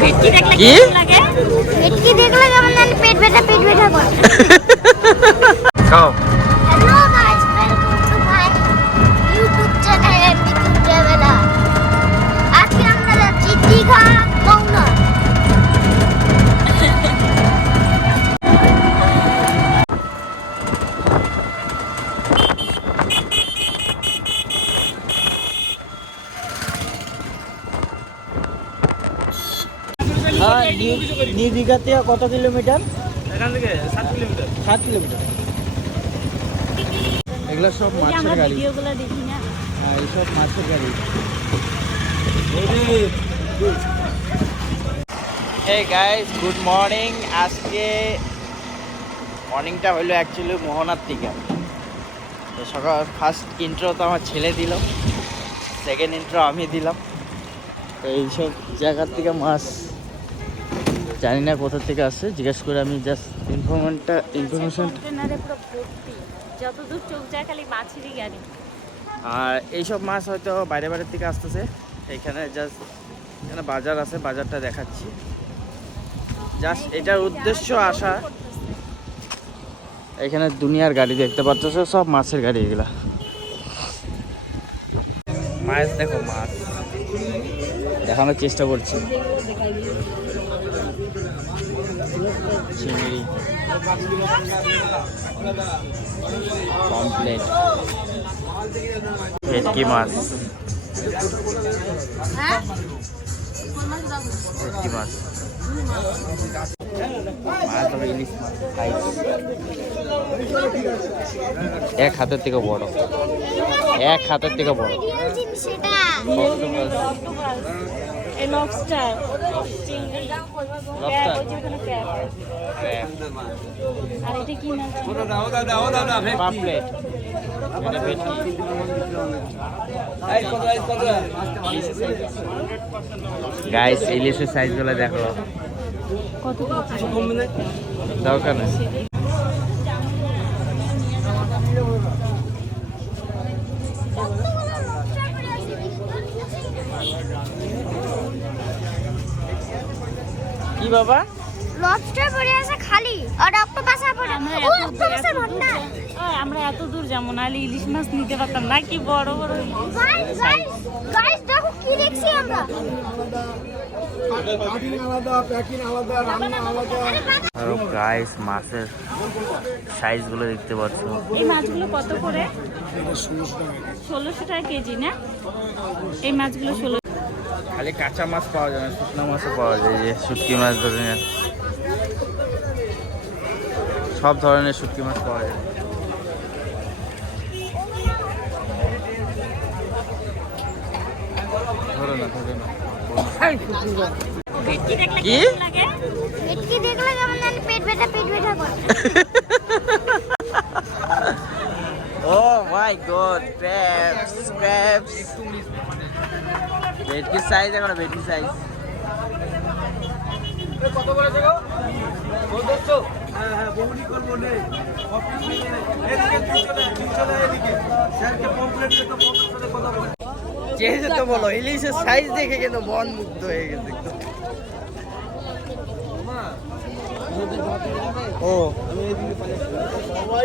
ভেটকি দেখলে কি? লাগে? ভেটকি দেখলে কেমন পেট ব্যথা পেট ব্যথা করে। খাও। দীঘা থেকে কত কিলোমিটার? এখান থেকে সাত কিলোমিটার। সাত কিলোমিটার। এগুলো সব ওই যে মাছের গাড়ি। হ্যাঁ এইসব মাছের গাড়ি। হে গাইস গুড মর্নিং আজকে মর্নিংটা হলো অ্যাকচুয়ালি মোহনার থেকে তো সকাল ফার্স্ট ইন্ট্রো তো আমার ছেলে দিল সেকেন্ড ইন্ট্রো আমি দিলাম। তো এইসব জায়গার থেকে মাছ জানি না কোথা থেকে আসছে জিজ্ঞেস করে আমি জাস্ট ইনফরমেশনটা ইনফরমেশন যতদূর চোখ যায় খালি মাছেরই গাড়ি আর এইসব মাছ হয়তো বাইরে বাইরে থেকে আসতেছে। এখানে জাস্ট এখানে বাজার আছে বাজারটা দেখাচ্ছি। জাস্ট এটার উদ্দেশ্য আসা। এখানে দুনিয়ার গাড়ি দেখতে পাচ্ছ সব মাছের গাড়ি এগুলা। মাছ দেখো মাছ। দেখানোর চেষ্টা করছি। কমপ্লেট। ভেটকি মাছ। ভেটকি মাছ। এক হাতের থেকে বড়। এক হাতের থেকে বড়। সেটা এই লবস্টার চিংড়ি। Lobster? ওই যে ওখানে crab। আর এটা কি মাছ পাপলেট এটা ভেটকি। গাইস ইলিশের সাইজগুলো দেখো। কত দরকার নেই। বাবা? লবস্টার পড়ে আছে খালি আর অক্টোপাস পড়ে আমরা ও ভর্তা। ওই, আমরা এত দূর যাব নাহলে ইলিশ মাছ নিতে পারতাম না কি বড় বড়। গাইস গাইস গাইস দেখো কি দেখছি আমরা। আরও গাইস মাছের সাইজগুলো দেখতে পাচ্ছ। এই মাছগুলো কত করে? ষোলোশো টাকা কেজি না? এই মাছগুলো ষোলো খালি কাঁচা মাছ পাওয়া যায় না শুকনো মাছও পাওয়া যায় যে শুটকি মাছ ধরে নেন। সব ধরনের শুটকি মাছ পাওয়া যায়। ধরো না ধরো না। কি? ভেটকি দেখলে কেমন জানি পেট ব্যথা পেট ব্যথা করে। Oh my god crabs crabs ভেটকি সাইজ এখন, ভেটকি সাইজ পমপ্লেট তো বল, ইলিশের সাইজ দেখে কিন্তু মন মুগ্ধ হয়ে গেছে। ও বড়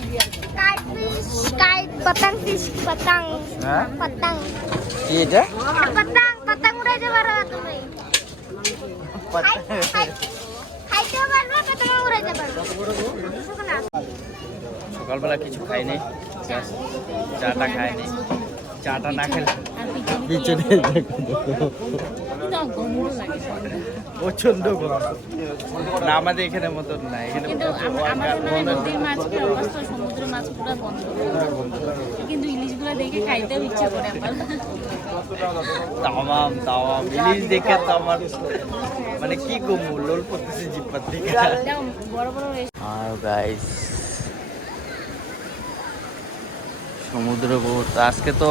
কাইট ফিশ কাইট পতঙ্গ ফিশ পতঙ্গ হ্যাঁ পতঙ্গ কি এটা পতঙ্গ পতঙ্গ উড়াইতে পারো তুমি খাই- খাই- খাইতেও পারবে পতঙ্গ উড়াইতে পারবে সকালবেলা কিছু খাইনি Just চাটা খাইনি চাটা না খেলে। পিছনে প্রচণ্ড গরম। না আমাদের এখানে মতন না এখানে কিন্তু ইলিশগুলো দেখে খাইতেও ইচ্ছে করে আমার তামাম তামাম ইলিশ দেখে তো আমার মানে কি কমু লোল থেকে বড় বড় আর গাইস সমুদ্র বহুত আজকে তো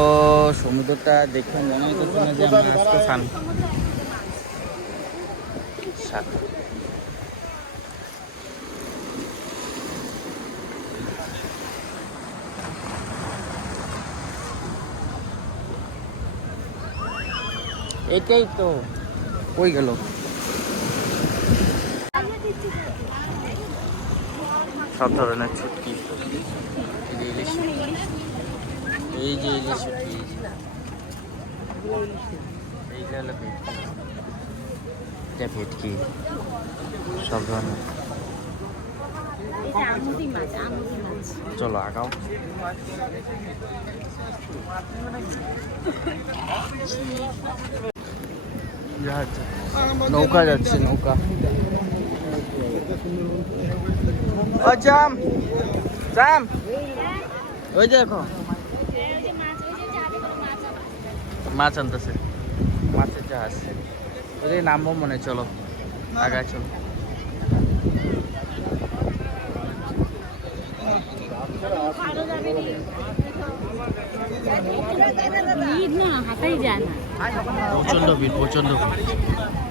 সমুদ্রটা দেখে মনে হইতেছে না যে আমরা আজকে স্নান এটাই তো, কই গেল? সব ধরনের ছুটকি এই যে ইলিশ এই যে ইলিশ শুটকি এইটা হলো ভেটকি এটা ভেটকি সব ধরনের। চলো আগাও। জাহাজ নৌকা যাচ্ছে নৌকা। ও জাম। জাম। ওই দেখো। মাছ আনতেছে। মাছের জাহাজ। ওই নামবো মনে চলো। আগায় চলো। ভিড় না হাতাই প্রচণ্ড ভিড় প্রচণ্ড ভিড়।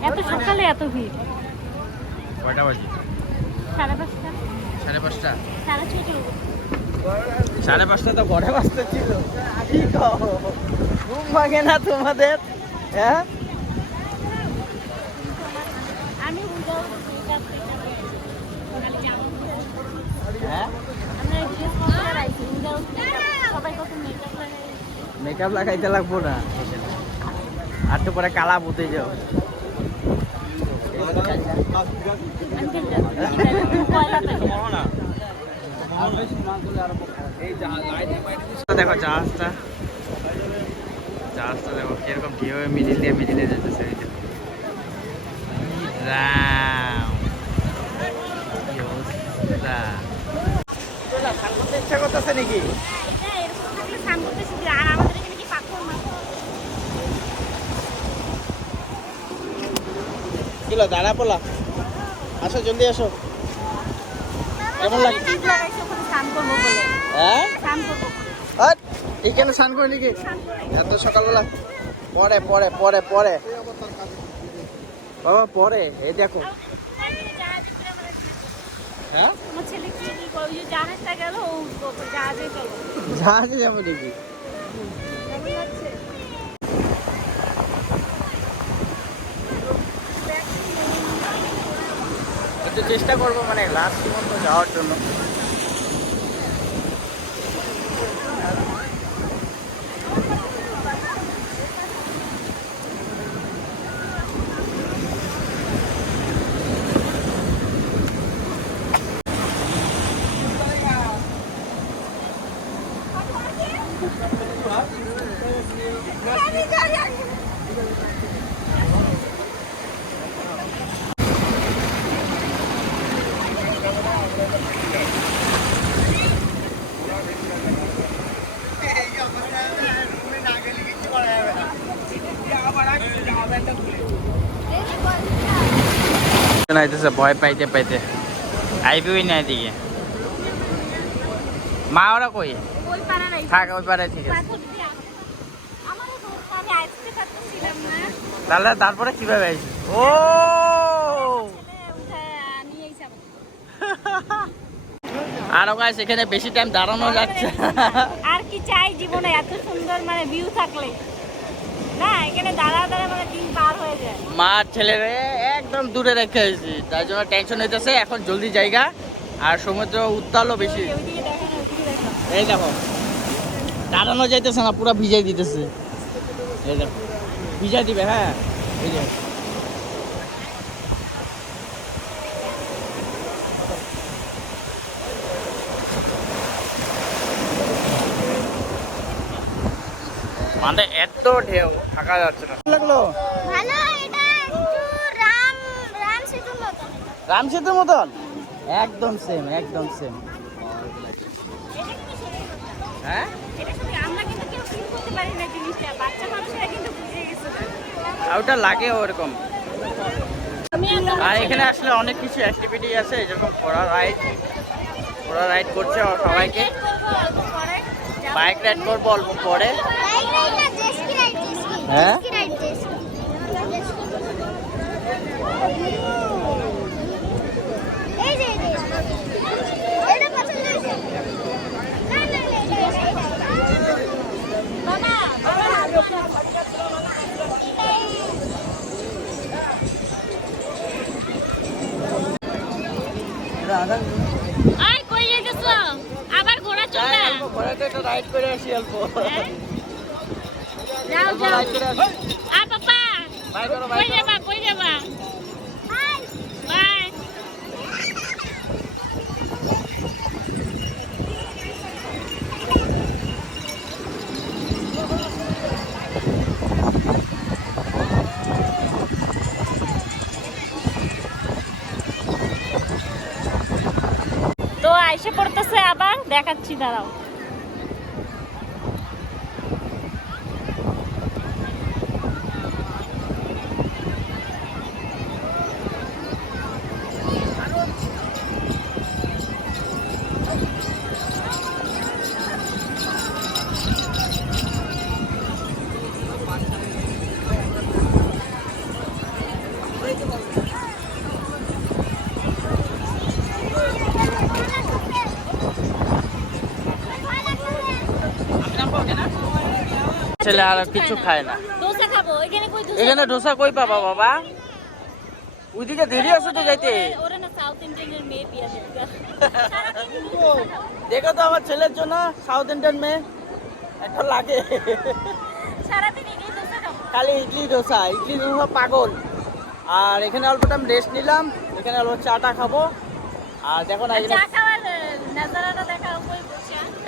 এত সকালে এত ভিড়। কয়টা বাজে? সাড়ে পাঁচটা। সাড়ে পাঁচটা? সাড়ে ছটা সাড়ে পাঁচটা তো ঘরে বাজতে ছিল। কি ঘুম ভাঙে না তোমাদের? হ্যাঁ? মেকআপ হ্যাঁ? লাগাইতে লাগবো না। আর তো পরে কালা পুঁতে যাও। দেখো জাহাজটা জাহাজটা দেখো, কীরকম কীভাবে মিডিল দিয়ে মিডিলে যেতেছে দাঁড়া পোলা। আসো, জলদি আসো। কেমন লাগে ঠিক লাগাইছে ওখানে স্নান করব বলে। হ্যাঁ? স্নান করব আর এখানে স্নান করে নাকি? এত সকালবেলা। পরে পরে পরে পরে। বাবা পরে। এই দেখো। হ্যাঁ? জাহাজে যাব চেষ্টা করব মানে লাস্ট পর্যন্ত যাওয়ার জন্য। আইতেছে, ভয় পাইতে পাইতে। আইবিই না এদিকে মা ওরা কই? থাক, ওই পারে ঠিক আছে। তাহলে তারপরে কীভাবে আইছি ও! আরও গাছ এখানে বেশি টাইম দাঁড়ানো যাচ্ছে। আর কি চাই জীবনে, এত সুন্দর মানে ভিউ থাকলে। না এখানে দাঁড়া দাঁড়া মানে দিন পার হয়ে যায়। মার ছেলেরে একদম দূরে রেখে এসেছি। তার জন্য টেনশন হইতেছে এখন জলদি জায়গা আর সমুদ্র উত্তালও বেশি। এই দেখো দাঁড়ানো যাইতেছে না পুরো ভিজাই দিতেছে। এই দেখো ভিজাই দিবে হ্যাঁ? এই যে মানে এত ঢেউ থাকা যাচ্ছে না। লাগল? ভালো এটা রাম রাম সেতুর মতো রাম সেতুর মতন? একদম সেম একদম সেম। হ্যাঁ? ওটা লাগে ওরকম। আর এখানে আসলে অনেক কিছু অ্যাক্টিভিটি আছে যেরকম ঘোড়া রাইড ঘোড়া রাইড করছে সবাইকে। বাইক রাইড করব অল্প পরে রাইড রাইড না জেসকি রাইড জেসকি হ্যাঁ? জেসকি রাইড জেসকি এই যে এই যে এটা পছন্দ হয়েছে না না না এটা এটা, এটা বাবা আয় কই গেছো আবার ঘোড়া চলবে ঘোড়াতে একটা রাইড করে আসি অল্প হ্যাঁ? যাও যাও রাইড করে আসি আ পাপা বাই করো বাই কই যাবা কই যাবা হাই বাই আইসে পড়তেছে আবার দেখাচ্ছি দাঁড়াও। ছেলে আর কিছু খায় না। এখানে কই দোসা? এখানে ডোসা কই পাবা বাবা? ওইদিকে দেরি আছে তো যাইতে। দেখো তো আমার ছেলের জন্য সাউথ ইন্ডিয়ান মেয়ে একটা লাগে। খালি ইডলি ডোসা ইডলি ডোসা পাগল। আর এখানে অল্প টাইম রেস্ট নিলাম এখানে অল্প চাটা খাব। আর দেখো না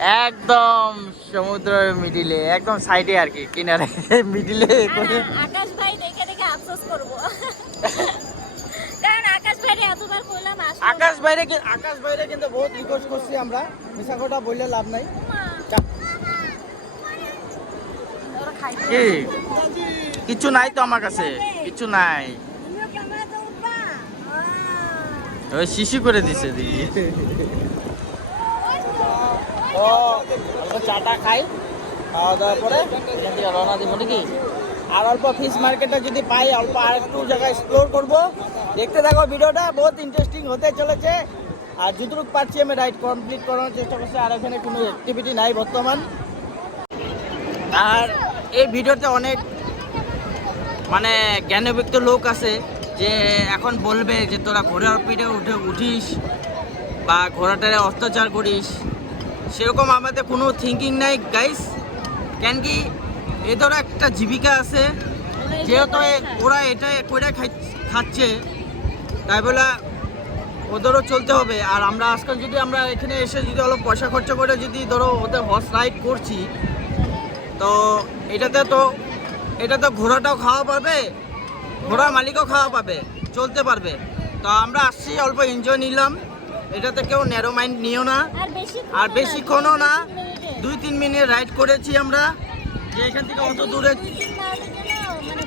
একদম সমুদ্রের মিডিলে একদম সাইডে আর কি কিনারে মিডিলে। আকাশ ভাই দেখে দেখে আফসোস করব। কারণ আকাশ ভাই এতবার বললাম আকাশ বাইরে আকাশ বাইরে কিন্তু বহুত রিকোয়েস্ট করছি আমরা। মিশা কথা বললে লাভ নাই। কিছু নাই তো আমার কাছে। কিছু নাই। ওই শিশু করে দিছে দিদি অল্প চাটা খাই, খাওয়া দাওয়ার পরে এখান রওনা দিব নাকি আর অল্প ফিশ মার্কেটে যদি পাই, অল্প আর একটু জায়গা এক্সপ্লোর করব। দেখতে থাকো ভিডিওটা, বহুত ইন্টারেস্টিং হতে চলেছে। আর যতটুকু পারছি আমি রাইড কমপ্লিট করানোর চেষ্টা করছি, আর এখানে কোনো অ্যাক্টিভিটি নাই বর্তমান। আর এই ভিডিওতে অনেক মানে জ্ঞানবিক্ত লোক আছে, যে এখন বলবে যে তোরা ঘোড়ার পিঠে উঠে উঠিস বা ঘোড়াটারে অত্যাচার করিস। সেরকম আমাদের কোনো থিঙ্কিং নাই গাইস কেন কি এদেরও একটা জীবিকা আছে, যেহেতু ওরা এটা করে খাচ্ছে, তাই বলে ওদেরও চলতে হবে। আর আমরা আজকাল যদি আমরা এখানে এসে যদি অল্প পয়সা খরচা করে যদি ধরো ওদের হর্স রাইড করছি, তো এটাতে তো এটা তো ঘোড়াটাও খাওয়া পাবে ঘোড়া মালিকও খাওয়া পাবে, চলতে পারবে। তো আমরা আসছি, অল্প এনজয় নিলাম। এটাতে কেউ ন্যারো মাইন্ড নিও না আর বেশিক্ষণও না দুই তিন মিনিট রাইড করেছি আমরা যে এখান থেকে অত দূরে মানে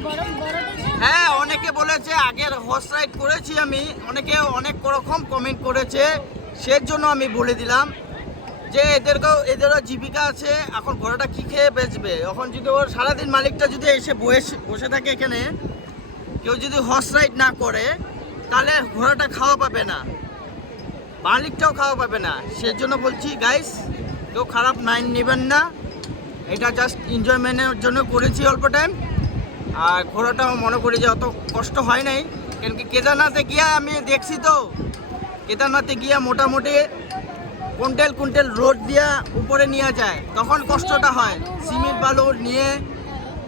হ্যাঁ অনেকে বলেছে আগের হর্স রাইড করেছি আমি অনেকে অনেক রকম কমেন্ট করেছে সের জন্য আমি বলে দিলাম যে এদেরকেও এদেরও জীবিকা আছে এখন ঘোড়াটা কী খেয়ে বেচবে? এখন যদি ওর সারাদিন মালিকটা যদি এসে বসে বসে থাকে এখানে কেউ যদি হর্স রাইড না করে তাহলে ঘোড়াটা খাওয়া পাবে না। মালিকটাও খাওয়া পাবে না। সেজন্য বলছি গাইস কেউ খারাপ নাইন নেবেন না। এটা জাস্ট এনজয়মেন্টের জন্য করেছি অল্প টাইম আর ঘোড়াটাও মনে করি যে অত কষ্ট হয় নাই। কেন কি কেদারনাথে গিয়া আমি দেখছি তো, কেদারনাথে গিয়া মোটামুটি কুইন্টাল কুইন্টাল রোড দিয়া উপরে নিয়ে যায়। তখন কষ্টটা হয়, সিমেন্ট বালু নিয়ে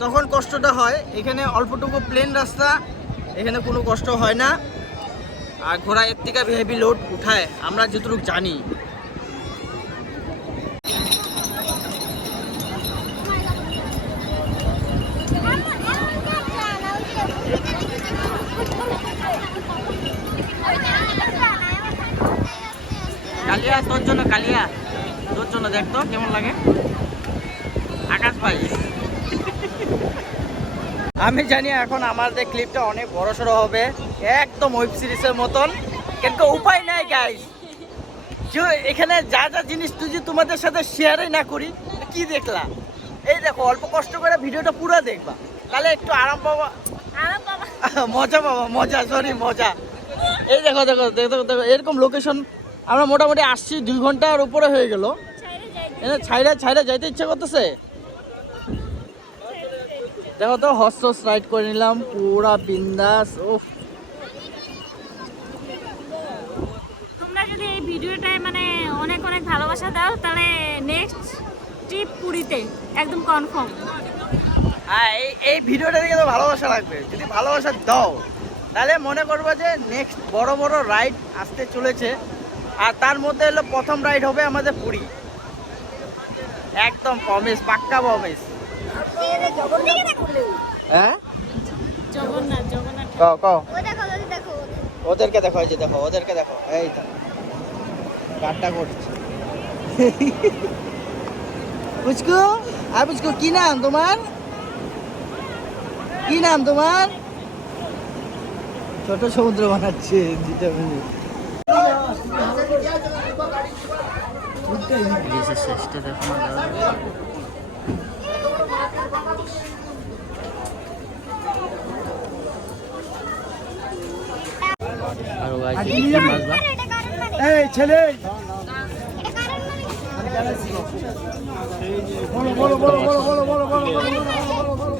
তখন কষ্টটা হয়। এখানে অল্পটুকু প্লেন রাস্তা, এখানে কোনো কষ্ট হয় না। আর ঘোড়া এর থেকে হেভি লোড উঠায়, আমরা যতটুকু জানি। কালিয়া, তোর জন্য কালিয়া। তোর জন্য দেখ তো, কেমন লাগে? আকাশ ভাই। আমি জানি এখন আমাদের ক্লিপটা অনেক বড় সড়ো হবে। একদম ওয়েব সিরিজের মতন। কিন্তু উপায় নাই গাইস এখানে যা যা জিনিস যদি তোমাদের সাথে শেয়ারই না করি কি দেখলা? এই দেখো অল্প কষ্ট করে ভিডিওটা পুরো দেখবা। তাহলে একটু আরাম পাবা। মজা পাবা মজা সরি মজা। এই দেখো দেখো দেখো দেখো এরকম লোকেশন আমরা মোটামুটি আসছি দুই ঘণ্টার উপরে হয়ে গেল। এনে ছাইরা ছাইরা যাইতে ইচ্ছা করতেছে? দেখো তো হর্স রাইড করে নিলাম পুরা বিন্দাস ও তোমরা যদি এই ভিডিওটায় মানে অনেক ভালোবাসা দাও তাহলে নেক্সট ট্রিপ পুরীতে একদম কনফার্ম হ্যাঁ এই এই ভিডিওটা দেখে তো ভালোবাসা লাগবে। যদি ভালোবাসা দাও তাহলে মনে করব যে নেক্সট বড় বড় রাইড আসতে চলেছে। আর তার মধ্যে হলো প্রথম রাইড হবে আমাদের পুরী। একদম প্রমিস পাক্কা প্রমিস হ্যাঁ? কও কও। ওদেরকে দেখো এই যে দেখো ওদেরকে দেখো এই তো। কাটটা করছে। পুচকু আর পুচকু কি নাম তোমার? কি নাম তোমার? ছোট সমুদ্র বানাচ্ছে দুটা মিনিট শেষটা দেখো আরও মানে এই ছেলে বলো বলো বলো বলো বলো বলো বলো বলো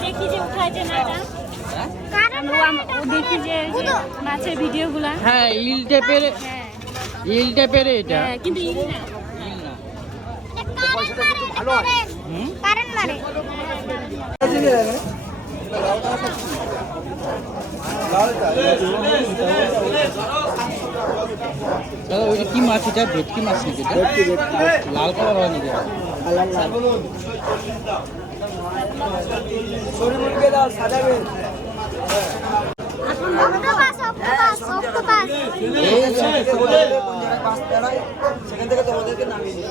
দেখি যে উঠায় যে নাটা কারণ ও দেখি যে ওই ভিডিওগুলা হ্যাঁ ইল টাইপের হ্যাঁ ইল এটা হ্যাঁ, কিন্তু ইল না। ভালো কারণ মানে দাদা ওইটা কি মাছ এটা? ভেটকি মাছ নাকি লাল কালার হয় নাকি? সেখান থেকে তোমাদেরকে নামিয়ে দিই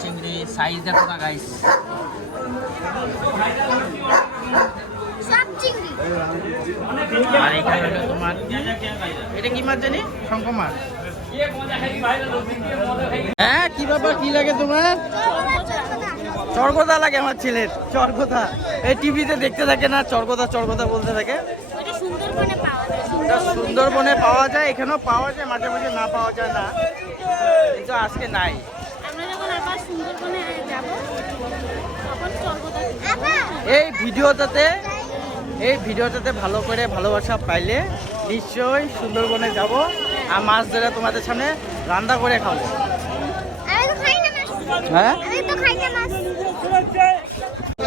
চিংড়ি সাইজ দেখো না গাইস আর এখানে তোমার এটা কি মাছ জানি? শঙ্কর মাছ। হ্যাঁ কি ব্যাপার কি লাগে তোমার? চরগোদা লাগে আমার ছেলের চরগোদা। এই টিভিতে দেখতে থাকে না চরগোদা চরগোদা বলতে থাকে। সুন্দরবনে পাওয়া যায়। এখানেও পাওয়া যায় মাঝে মাঝে না পাওয়া যায় না। কিন্তু আজকে নাই। এই ভিডিওটাতে এই ভিডিওটাতে ভালো করে ভালোবাসা পাইলে নিশ্চয়ই সুন্দরবনে যাব। আর মাছ ধরে তোমাদের সামনে রান্না করে খাব। হ্যাঁ?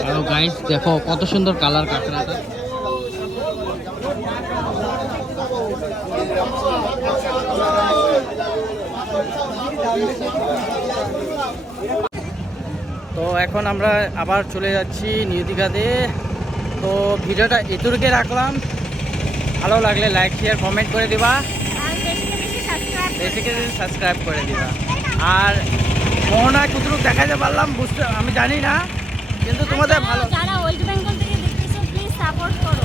হ্যালো গাইস দেখো কত সুন্দর কালার কাঁকড়াটা। তো এখন আমরা আবার চলে যাচ্ছি নিউ দীঘাতে তো ভিডিওটা এতটুকু রাখলাম। ভালো লাগলে লাইক শেয়ার কমেন্ট করে দিবা আর বেশি বেশি সাবস্ক্রাইব বেসিকে সাবস্ক্রাইব করে দিবা। আর মোহনা কুতুরুক দেখাতে পারলাম বুঝতে আমি জানি না কিন্তু তোমাদের ভালো যারা ওয়েস্ট বেঙ্গল থেকে দেখতেছো প্লিজ সাপোর্ট করো।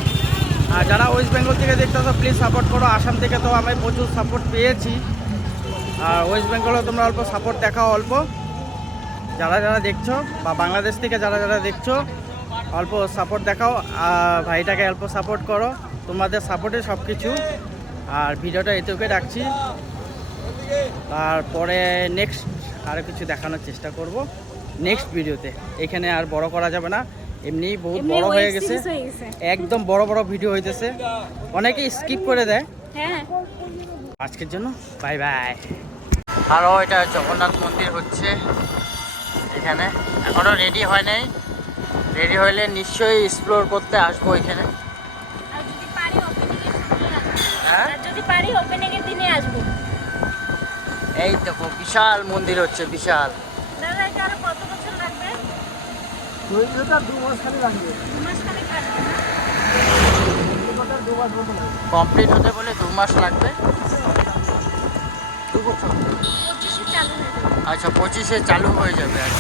আর যারা ওয়েস্ট বেঙ্গল থেকে দেখতেছো প্লিজ সাপোর্ট করো। আসাম থেকে তো আমি প্রচুর সাপোর্ট পেয়েছি। আর ওয়েস্ট বেঙ্গলও তোমরা অল্প সাপোর্ট দেখাও অল্প। যারা যারা দেখছ বা বাংলাদেশ থেকে যারা যারা দেখছ অল্প সাপোর্ট দেখাও। আর ভাইটাকে অল্প সাপোর্ট করো। তোমাদের সাপোর্টে সব কিছু আর ভিডিওটা এটুকুই রাখছি। তারপরে নেক্সট আরও কিছু দেখানোর চেষ্টা করব। নেক্সট ভিডিওতে এখানে আর বড় করা যাবে না। এমনি বহুত বড় হয়ে গেছে। একদম বড় বড় ভিডিও হইতেছে। অনেকে স্কিপ করে দেয়। হ্যাঁ। আজকের জন্য বাই বাই আরও এটা জগন্নাথ মন্দির হচ্ছে এখানে। এখনও রেডি হয় নাই। রেডি হইলে নিশ্চয়ই এক্সপ্লোর করতে আসব এখানে। হ্যাঁ? যদি পারি ওপেনিং এর দিনে আসব। হ্যাঁ? এই দেখো বিশাল মন্দির হচ্ছে বিশাল। কমপ্লিট হতে বলে দু মাস লাগবে। আচ্ছা পঁচিশে চালু হয়ে যাবে আর